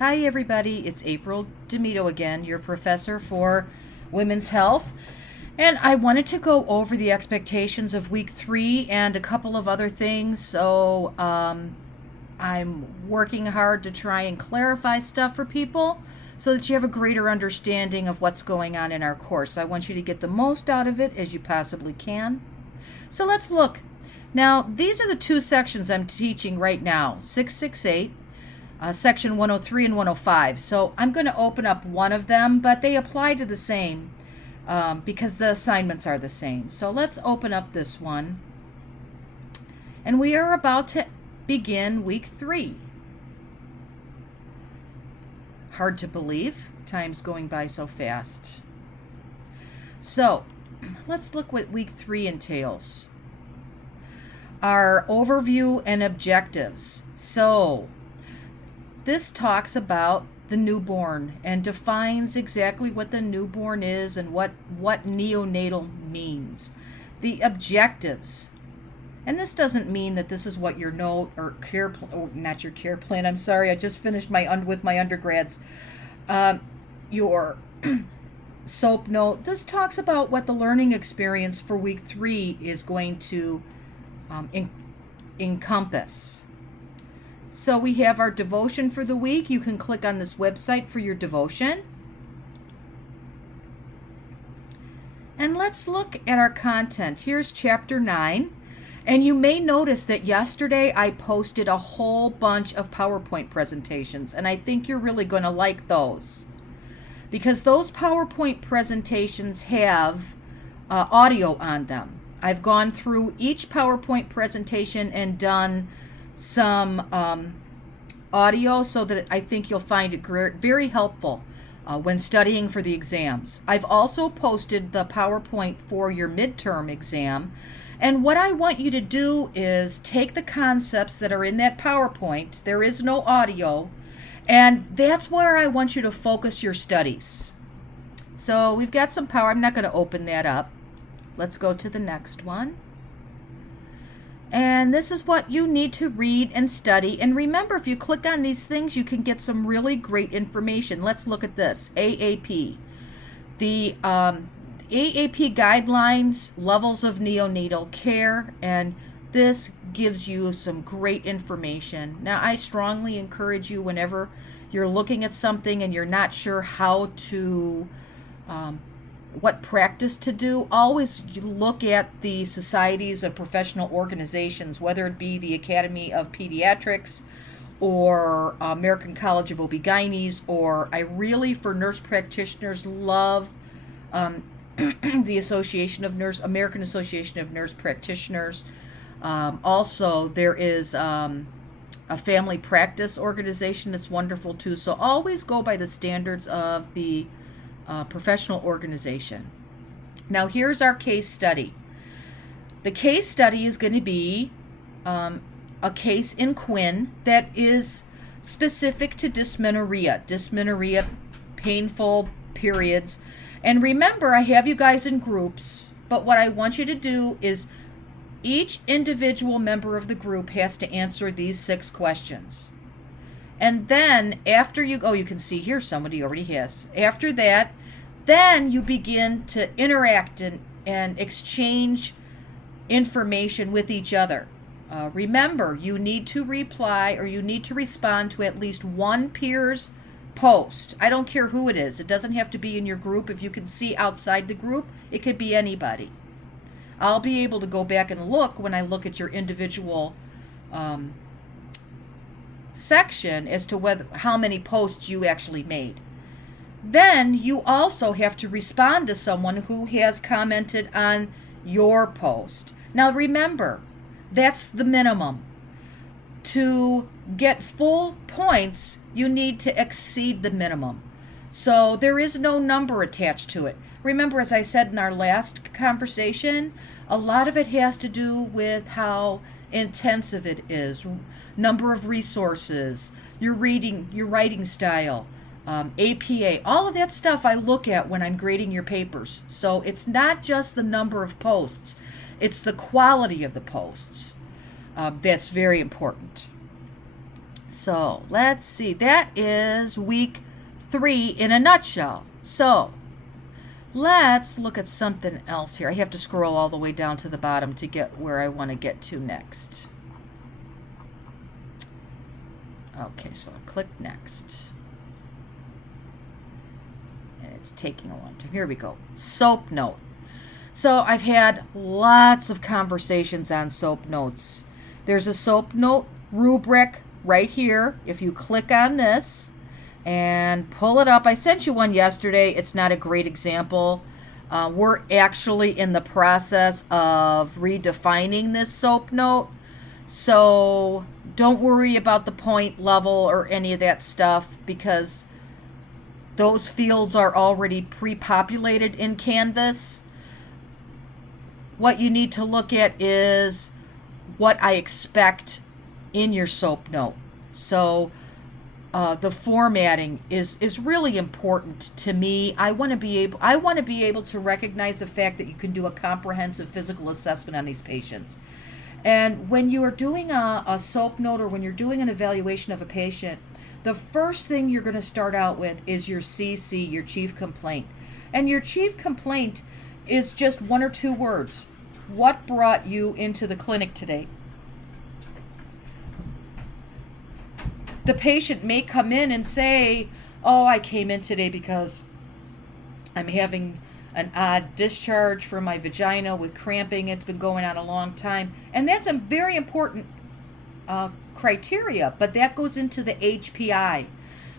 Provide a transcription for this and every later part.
Hi, everybody. It's April Demito again, your professor for women's health. And I wanted to go over the expectations of week 3 and a couple of other things. I'm working hard to try and clarify stuff for people so that you have a greater understanding of what's going on in our course. I want you to get the most out of it as you possibly can. So let's look. Now, these are the two sections I'm teaching right now, 668. Section 103 and 105. So I'm going to open up one of them, but they apply to the same because the assignments are the same. So let's open up this one. And we are about to begin week 3. Hard to believe. Time's going by so fast. So let's look what week 3 entails. Our overview and objectives. So this talks about the newborn and defines exactly what the newborn is and what neonatal means. The objectives. And this doesn't mean that this is what your note or care not your care plan. I'm sorry, I just finished with my undergrads. Your SOAP note. This talks about what the learning experience for week 3 is going to encompass. So we have our devotion for the week. You can click on this website for your devotion. And let's look at our content. Here's chapter 9. And you may notice that yesterday I posted a whole bunch of PowerPoint presentations. And I think you're really going to like those. Because those PowerPoint presentations have audio on them. I've gone through each PowerPoint presentation and done some audio so that I think you'll find it very helpful when studying for the exams. I've also posted the PowerPoint for your midterm exam. And what I want you to do is take the concepts that are in that PowerPoint. There is no audio. And that's where I want you to focus your studies. So we've got some power. I'm not going to open that up. Let's go to the next one. And this is what you need to read and study. And remember, if you click on these things, you can get some really great information. Let's look at this. AAP. The AAP guidelines, levels of neonatal care, and this gives you some great information. Now, I strongly encourage you whenever you're looking at something and you're not sure how to what practice to do, always look at the societies of professional organizations, whether it be the Academy of Pediatrics or American College of OB-GYNs, or I really, for nurse practitioners, love the American Association of Nurse Practitioners. Also, there is a family practice organization that's wonderful too. So always go by the standards of the professional organization. Now here's our case study. The case study is going to be a case in Quinn that is specific to dysmenorrhea, painful periods. And remember, I have you guys in groups, but what I want you to do is each individual member of the group has to answer these 6 questions. And then after you can see here somebody already has. After that, then you begin to interact and exchange information with each other. Remember, you need to reply or you need to respond to at least one peer's post. I don't care who it is. It doesn't have to be in your group. If you can see outside the group, it could be anybody. I'll be able to go back and look when I look at your individual section as to how many posts you actually made. Then you also have to respond to someone who has commented on your post. Now remember, that's the minimum. To get full points, you need to exceed the minimum. So there is no number attached to it. Remember, as I said in our last conversation, a lot of it has to do with how intensive it is, number of resources, your writing style, APA, all of that stuff I look at when I'm grading your papers. So it's not just the number of posts, it's the quality of the posts. That's very important. So let's see. That is week 3 in a nutshell. So let's look at something else here. I have to scroll all the way down to the bottom to get where I want to get to next. Okay, so I'll click next. And it's taking a long time. Here we go. SOAP note. So I've had lots of conversations on SOAP notes. There's a SOAP note rubric right here. If you click on this and pull it up, I sent you one yesterday. It's not a great example. We're actually in the process of redefining this SOAP note. So don't worry about the point level or any of that stuff, because those fields are already pre-populated in Canvas. What you need to look at is what I expect in your SOAP note. So the formatting is really important to me. I want to be able to recognize the fact that you can do a comprehensive physical assessment on these patients. And when you are doing a SOAP note, or when you're doing an evaluation of a patient, the first thing you're going to start out with is your CC, your chief complaint. And your chief complaint is just 1 or 2 words. What brought you into the clinic today? The patient may come in and say, oh, I came in today because I'm having an odd discharge from my vagina with cramping. It's been going on a long time. And that's a very important criteria, but that goes into the HPI.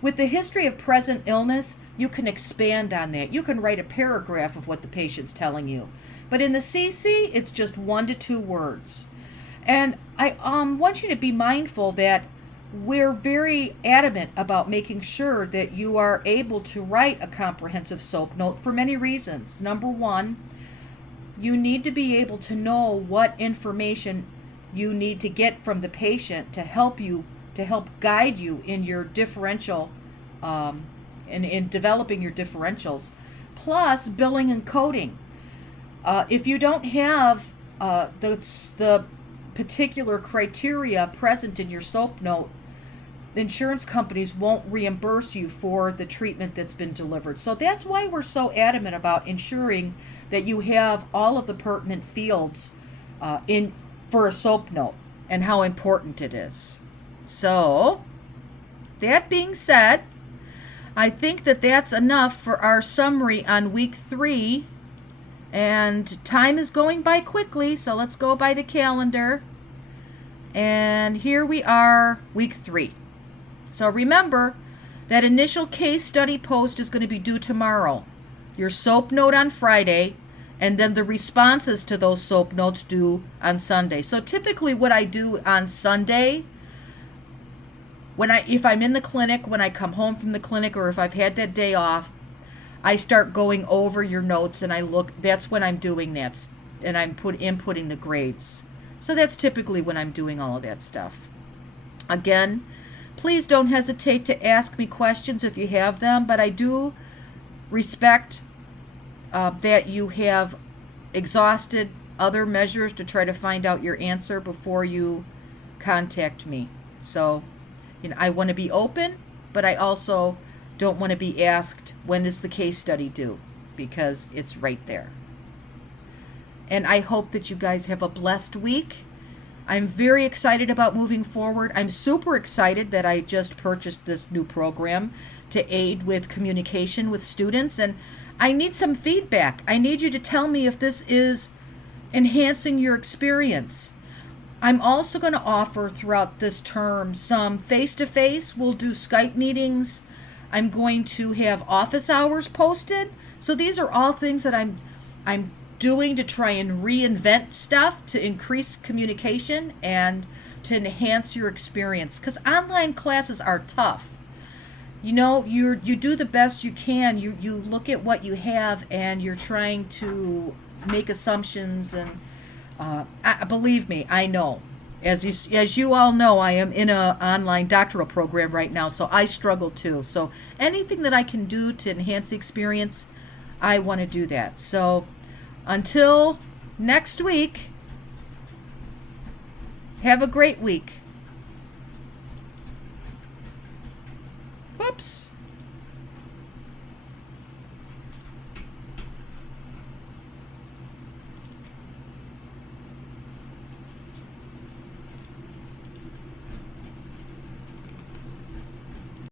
With the history of present illness, you can expand on that. You can write a paragraph of what the patient's telling you. But in the CC, it's just 1 to 2 words. And I want you to be mindful that we're very adamant about making sure that you are able to write a comprehensive SOAP note for many reasons. Number 1, you need to be able to know what information you need to get from the patient to help guide you in your differential, in developing your differentials, plus billing and coding. If you don't have the particular criteria present in your SOAP note, the insurance companies won't reimburse you for the treatment that's been delivered. So that's why we're so adamant about ensuring that you have all of the pertinent fields for a SOAP note, and how important it is. So that being said, I think that that's enough for our summary on week 3. And time is going by quickly, so let's go by the calendar. And here we are, week 3. So remember, that initial case study post is going to be due tomorrow. Your SOAP note on Friday, and then the responses to those SOAP notes due on Sunday. So typically what I do on Sunday, if I'm in the clinic, when I come home from the clinic, or if I've had that day off, I start going over your notes, and that's when I'm doing that, and I'm inputting the grades. So that's typically when I'm doing all of that stuff. Again, please don't hesitate to ask me questions if you have them, but I do respect that you have exhausted other measures to try to find out your answer before you contact me. So, I want to be open, but I also don't want to be asked, when is the case study due? Because it's right there. And I hope that you guys have a blessed week. I'm very excited about moving forward. I'm super excited that I just purchased this new program to aid with communication with students. And I need some feedback. I need you to tell me if this is enhancing your experience. I'm also going to offer throughout this term some face-to-face. We'll do Skype meetings. I'm going to have office hours posted. So these are all things that I'm doing to try and reinvent stuff to increase communication and to enhance your experience, because online classes are tough. You do the best you can. You look at what you have, and you're trying to make assumptions, and believe me, I know. As you all know, I am in an online doctoral program right now, so I struggle too. So anything that I can do to enhance the experience, I want to do that. So until next week, have a great week. Whoops.